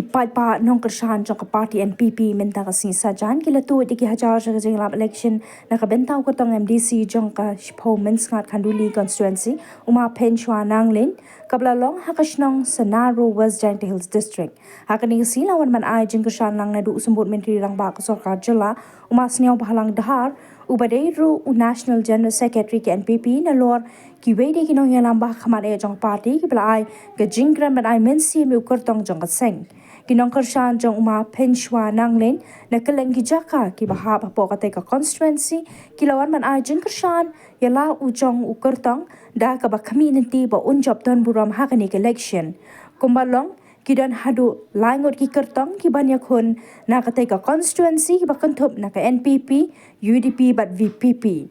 Pakipat pa nong kersahan jong parti NPP minta kasi sajan kila tu di hajar sa jenglam election nakabentaw ko tong MDC jong ka shpo minsngat khanduli constituency uma penchwa nanglin kabla long hakashnong Senaro West Giant Hills District hakani silawan man ay jeng kersahan lang na du sumbut menteri rang ba ka sarkar jela uma sniaw bahalang dahar ubadeiru National General Secretary ke NPP na lor ki wede ki nong yalam bah khamare jong parti ki bla ai ke jinggram man ai mensi mi ukurtong jong seng ki nong kershan jong uma penshwa nanglen na keleng ki jaka ki bahap po kate ka constituency ki lawan man ai jing kershan yala ujong ukurtong da ka ba community ba unjob don buram hakani election kumbalong ki dan hadu langot ki kertong ki banyak hun na kate ka constituency ki ba kentup na ka NPP UDP bat VPP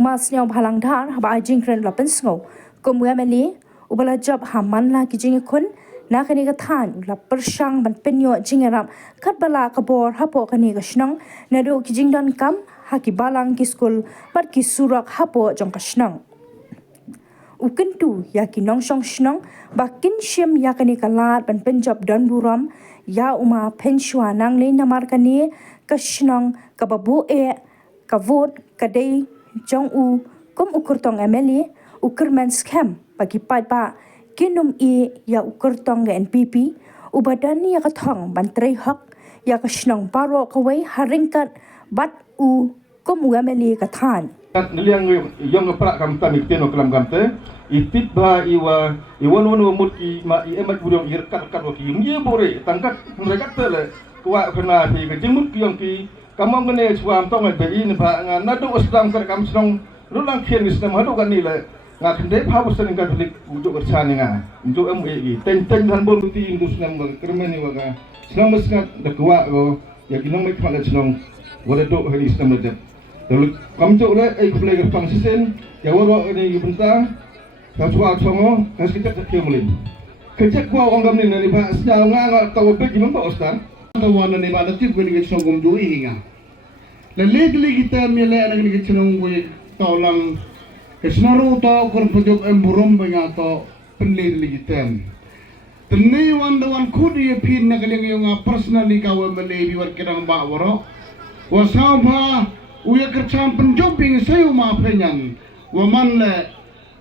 umas niyaw bahalang dhar haba ajing kren lapen sngo kumwemeli ubala job haman la ki jing kun na kani ka than la persyang ban penyo jingaram kat bala kabor hapo kani ka shnang na do ki jing don kam haki balang ki skul bat ki surak hapo jong ka shnang ukentu ya ki nong shong shnang bakin shim ya kani ka lat ban penjob don buram ya uma penshwa nang le namar kani ka shnang ka babu e ka vote ka dei jong u kum ukurtong MLA ukurman scam bagi pa kinum e ya ukurtong ga NPP ubadani ya kathong bantrai hak ya kashnong paro kawai haringkat bat u kum MLA kathan niliang yong pra kam ta mikten oklam kamte itip ba iwa iwan mut ki ma i emat budong irkat kat ki ngie bore tangkat mereka tele kwa kena pi ke jemut ki yong ki kamang ngene suam tong ai be in ba nga nadu osdam kar kam snong rulang khen wisdom hadu kan ni le nga khende pha bosan ka thulik ujo kersan nga ujo ME ten han bon ti indus nam ga kermeni wa ga snong mesngat da kwa go ya kinong mai khale snong wala do hari istam le Lalu kami tu oleh kuplai kerpang sisen, ya waro ini bentang, kasual songo, kasih kita cekil mulai. Kecek gua orang kami ni pak sejauh ngah tahu apa gimana pak Ustaz? Tahu mana ni pak nanti gua ni songom jui hingga. Lalu kita milih anak ni cenderung gua taulang kesenaru tau korang pejuk emburum benga tau penlih kita. Teni wan kudi pin nak yang personally kau milih biwat kerang bak waro. Wasabah uya kerjaan penjobing saya ma penyan waman le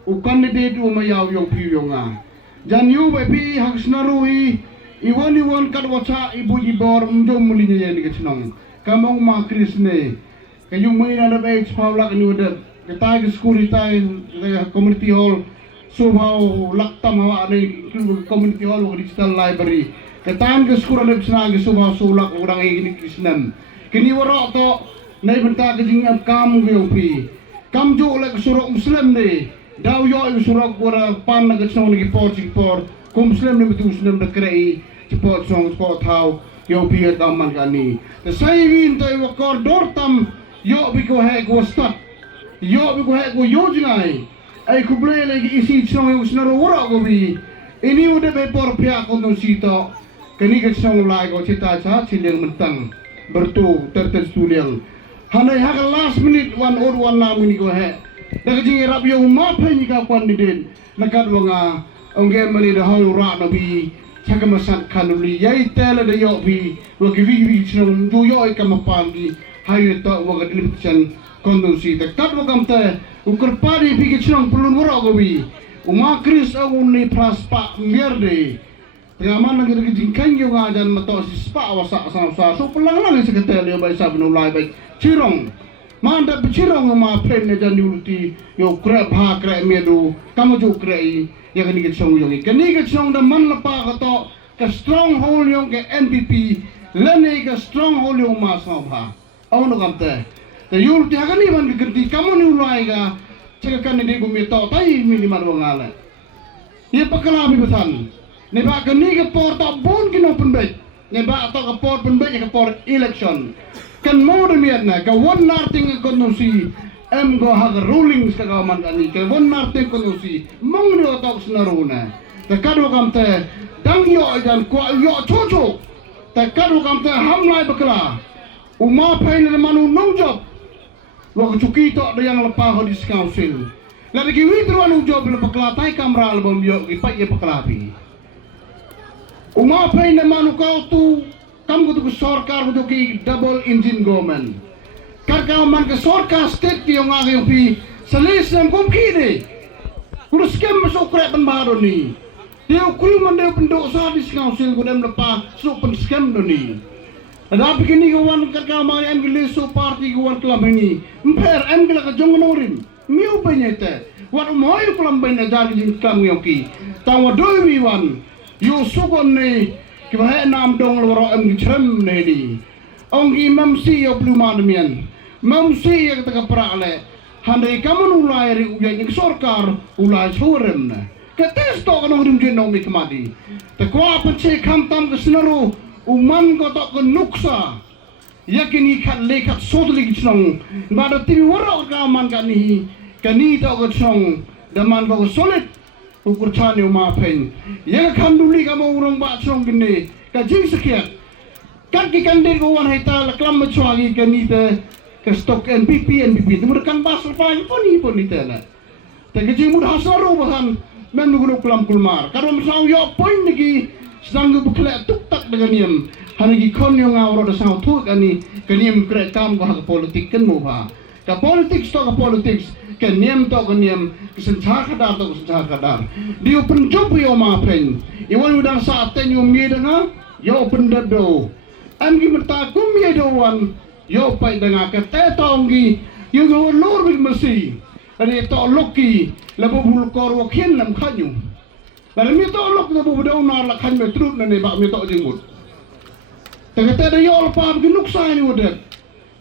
u candidate u mayaw yung piyonga jan yu ba pi haksnarui iwan kad wacha ibu ibor mjom mulinya ni kecnong kamong ma krisne kayung mui na be pawlak ni udat kita security community hall subhau laktam hawa ni community hall digital library ketan ke sekolah lebsna ke subhau sulak orang ini kisnan kini waro to nay benta ke jing kam pi kam jo lek surok muslim ni daw yo surok gora pan na getsong ni por kum muslim ni betu muslim de krei pot song spot how yo pi at aman kani the saying to yo kor dortam yo bi ko he go start yo bi ko he go yo jingai ai ku ble lagi isi song yo snaro wora go bi ini udah be por pia ko no sito kani getsong lai go cita cha chileng mentang bertu tertel suliang Hanai haka last minute one na mini ko he. Nakajing irap yung mapay ni ka kandidate. Nakadwa nga ang gemali da halu ra na bi sakamasan kanuli yai tele da yo bi wagi vi chnong du yo ka mapangi hayo to waga dilipsan kondosi ta kadwa kamte ukar pari bi chnong pulun wora go bi uma kris ang ni praspa mierde. Pengaman lagi lagi jingkan yung ajan mato si spa wasa sa so pulang lang sa katel yo bay sabi no bay cirong manda bicirong ma pen ne jan diuluti yo krep ha krep medu kamu ju krei yang ni getsong yung kani getsong da man la pa ka to ka stronghold yung ke NPP lene ka stronghold yung ma sa ba ono kamte te yulti ha kani man gerti kamu ni ulai ga ceka kan ni go mi to tai minimal wangala ye pakala mi besan ne ba kani ke por to bon kino penbet ne ba to ka por penbet ka por election kan mo de miat na ka one narting ko no si em go ha rulings ka man ani ka one narting ko no si mong ni otak snaruna ta kadu kamte dang yo jan ko yo chocho ta kadu kamte hamlai bakla uma pain na manu no job lo ko chukito de yang lepa ho dis council la de withdraw no job le bakla tai kamera album yo ki pa ye bakla pi Umapay na manukau tu kamu tu sarkar tu ki double engine government. Karena man ke sarkar state ki yang agak pi selis yang kumkini. Kurus kem masuk kerap penbaru ni. Dia kuru mandai pendok sadis council kudem lepas sok pen scam ni. Ada begini kawan karena man English so party kawan kelam ini. Emper English ke jong norim. Miu penyete. Wat moy kelam benda dari jin kamu yang ki. Tahu doi wiwan. Yo sukon ni kibah nam dong loro em chrem ne di ong gi mamsi yo pluma demian mamsi ya kata kaprakle handai kamu ulai ri uyan sorkar ulai sorem na ketes to kanong rim jenong mi kemadi te kwa pece kamtam ke senaru uman ko to ke nuksa yakini kat lekat sotli chnong bada tibi wara ka man kani kani to ke chnong daman ko solid ukur chani uma pen ya kanduli kamu urang ba chnong gini ka jing sekian kan ki kandir ko wan haita la klam chwagi kanite ke stok NPP timur kan basel fai poni tela te ke jing mud hasaro bahan men nugu klam kulmar karo misau yo poin niki sang bukle tuk tak dengan yem hanagi kon yo ngawro da sang tu kani kaniem kre kam ko ha politik kan mo ba ka politik sto ka politics kenyam to kenyam kesencar kadar to kesencar kadar di open job yo ma pen iwan udang saat ten yo mi danga yo open do am gi merta kum ye do wan yo pai danga ke te tonggi yo go lor bi masi ani to loki la bubul kor wo khen lam khanyu la mi to lok la bubul do na la khan me trut na ne ba mi to jingut te ke te yo pa gi nuksa ni wodet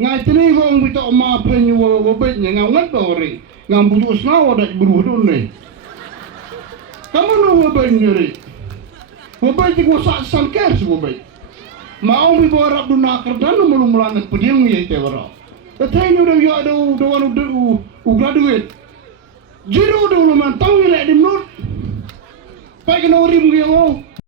ngai tini wong bito ma penyu wo bet nya ngat bori ngam butu snawo dak buru dun ne kamu no wo bet nyeri wo bet ko sa san ker wo bet mau mi bo rab dun nakar dan no mulung mulan pediang ye te wara the thing you do one do graduate jiro do man tawi le dim not pa ke no rim ge o